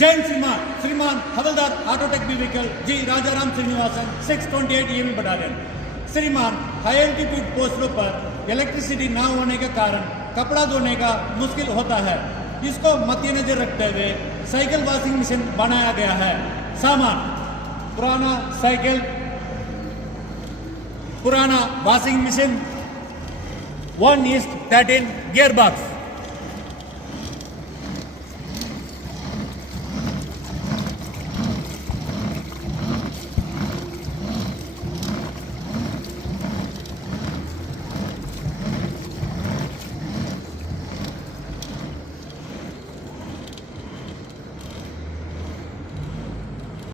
जैन श्रीमान हवलदार Autotech vehicle जी Rajaram Srinivasan 628 EME battalion. श्रीमान high altitude पोस्टों पर इलेक्ट्रिसिटी ना होने के कारण कपड़ा धोने का मुश्किल होता है। इसको मद्देनजर रखते हुए साइकिल वॉशिंग मशीन बनाया गया है। सामान पुराना साइकिल, पुराना वॉशिंग मशीन 1:13 गियर बॉक्स।